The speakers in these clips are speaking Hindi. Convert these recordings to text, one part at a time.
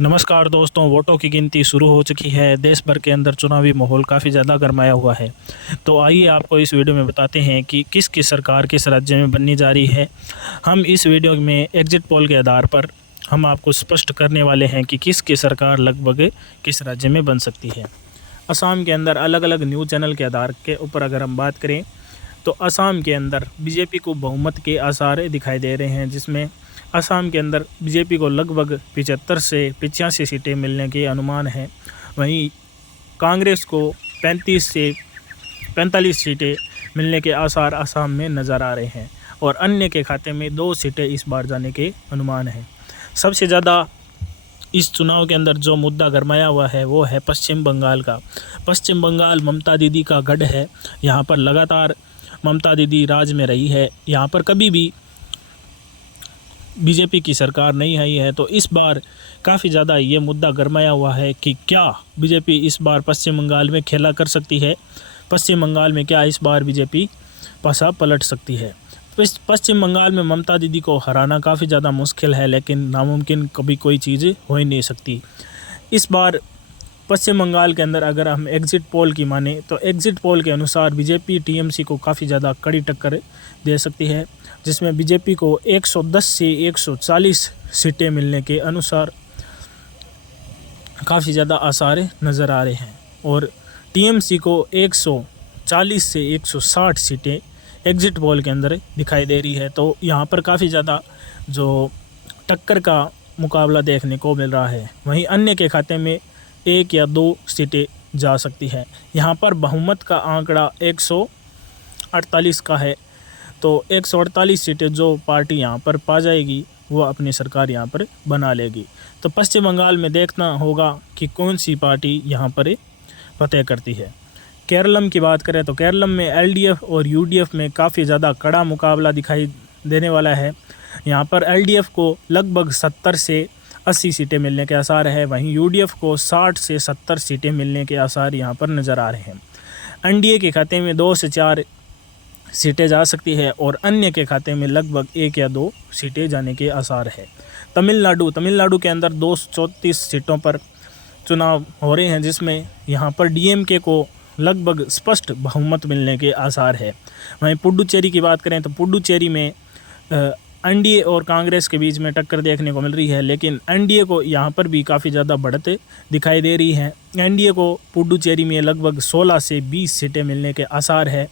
नमस्कार दोस्तों, वोटों की गिनती शुरू हो चुकी है। देश भर के अंदर चुनावी माहौल काफ़ी ज़्यादा गरमाया हुआ है। तो आइए आपको इस वीडियो में बताते हैं कि किस सरकार किस राज्य में बननी जा रही है। हम इस वीडियो में एग्जिट पोल के आधार पर हम आपको स्पष्ट करने वाले हैं कि किसकी सरकार लगभग किस राज्य में बन सकती है। असम के अंदर अलग अलग न्यूज़ चैनल के आधार के ऊपर अगर हम बात करें तो असम के अंदर बीजेपी को बहुमत के आसार दिखाई दे रहे हैं, जिसमें असम के अंदर बीजेपी को लगभग 75 से 85 सीटें मिलने के अनुमान हैं। वहीं कांग्रेस को 35 से 45 सीटें मिलने के आसार असम में नज़र आ रहे हैं और अन्य के खाते में 2 सीटें इस बार जाने के अनुमान हैं। सबसे ज़्यादा इस चुनाव के अंदर जो मुद्दा गरमाया हुआ है वो है पश्चिम बंगाल का। पश्चिम बंगाल ममता दीदी का गढ़ है। यहाँ पर लगातार ममता दीदी राज में रही है। यहाँ पर कभी भी बीजेपी की सरकार नहीं आई है। तो इस बार काफ़ी ज़्यादा ये मुद्दा गरमाया हुआ है कि क्या बीजेपी इस बार पश्चिम बंगाल में खेला कर सकती है। पश्चिम बंगाल में क्या इस बार बीजेपी पासा पलट सकती है। पश्चिम बंगाल में ममता दीदी को हराना काफ़ी ज़्यादा मुश्किल है, लेकिन नामुमकिन कभी कोई चीज़ हो ही नहीं सकती। इस बार पश्चिम बंगाल के अंदर अगर हम एग्जिट पोल की माने तो एग्जिट पोल के अनुसार बीजेपी टीएमसी को काफ़ी ज़्यादा कड़ी टक्कर दे सकती है, जिसमें बीजेपी को 110 से 140 सीटें मिलने के अनुसार काफ़ी ज़्यादा आसार नज़र आ रहे हैं और टीएमसी को 140 से 160 सीटें एग्जिट पोल के अंदर दिखाई दे रही है। तो यहाँ पर काफ़ी ज़्यादा जो टक्कर का मुकाबला देखने को मिल रहा है। वहीं अन्य के खाते में 1 या 2 सीटें जा सकती है। यहाँ पर बहुमत का आंकड़ा 148 का है। तो 148 सीटें जो पार्टी यहाँ पर पा जाएगी वो अपनी सरकार यहाँ पर बना लेगी। तो पश्चिम बंगाल में देखना होगा कि कौन सी पार्टी यहाँ पर फतेह करती है। केरलम की बात करें तो केरलम में एलडीएफ और यूडीएफ में काफ़ी ज़्यादा कड़ा मुकाबला दिखाई देने वाला है। यहाँ पर एलडीएफ को लगभग 70 से 80 सीटें मिलने के आसार है। वहीं यूडीएफ को 60 से 70 सीटें मिलने के आसार यहाँ पर नज़र आ रहे हैं। एनडीए के खाते में 2 से 4 सीटें जा सकती है और अन्य के खाते में लगभग 1 या 2 सीटें जाने के आसार है। तमिलनाडु के अंदर 234 सीटों पर चुनाव हो रहे हैं, जिसमें यहाँ पर डीएमके को लगभग स्पष्ट बहुमत मिलने के आसार है। वहीं पुडुचेरी की बात करें तो पुडुचेरी में एनडीए और कांग्रेस के बीच में टक्कर देखने को मिल रही है, लेकिन एनडीए को यहाँ पर भी काफ़ी ज़्यादा बढ़त दिखाई दे रही है। एनडीए को पुडुचेरी में लगभग 16 से 20 सीटें मिलने के आसार है।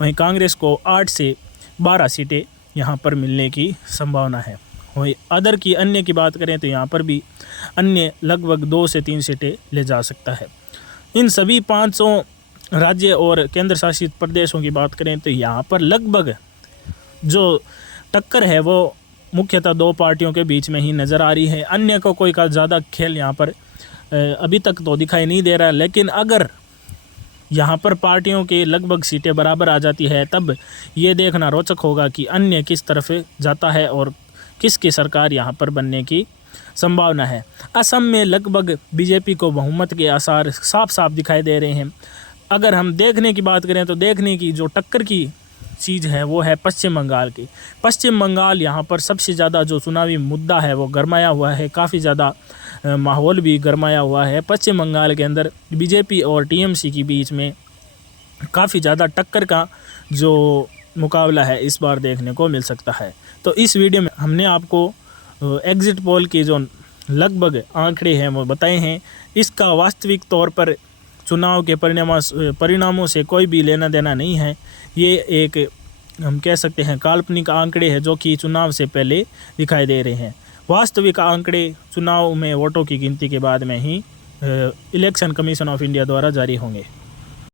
वहीं कांग्रेस को 8 से 12 सीटें यहाँ पर मिलने की संभावना है। वहीं अन्य की बात करें तो यहाँ पर भी अन्य लगभग 2 से 3 सीटें ले जा सकता है। इन सभी 500 राज्य और केंद्र शासित प्रदेशों की बात करें तो यहाँ पर लगभग जो टक्कर है वो मुख्यतः 2 पार्टियों के बीच में ही नज़र आ रही है। अन्य को कोई का ज़्यादा खेल यहाँ पर अभी तक तो दिखाई नहीं दे रहा है, लेकिन अगर यहाँ पर पार्टियों के लगभग सीटें बराबर आ जाती है तब ये देखना रोचक होगा कि अन्य किस तरफ जाता है और किसकी सरकार यहाँ पर बनने की संभावना है। असम में लगभग बीजेपी को बहुमत के आसार साफ साफ दिखाई दे रहे हैं। अगर हम देखने की बात करें तो देखने की जो टक्कर की चीज़ है वो है पश्चिम बंगाल की। पश्चिम बंगाल यहाँ पर सबसे ज़्यादा जो चुनावी मुद्दा है वो गरमाया हुआ है। काफ़ी ज़्यादा माहौल भी गरमाया हुआ है। पश्चिम बंगाल के अंदर बीजेपी और टीएमसी के बीच में काफ़ी ज़्यादा टक्कर का जो मुकाबला है इस बार देखने को मिल सकता है। तो इस वीडियो में हमने आपको एग्जिट पोल की जो लगभग आंकड़े हैं वो बताए हैं। इसका वास्तविक तौर पर चुनाव के परिणामों से कोई भी लेना देना नहीं है। ये एक हम कह सकते हैं काल्पनिक आंकड़े हैं जो कि चुनाव से पहले दिखाई दे रहे हैं। वास्तविक आंकड़े चुनाव में वोटों की गिनती के बाद में ही इलेक्शन कमीशन ऑफ इंडिया द्वारा जारी होंगे।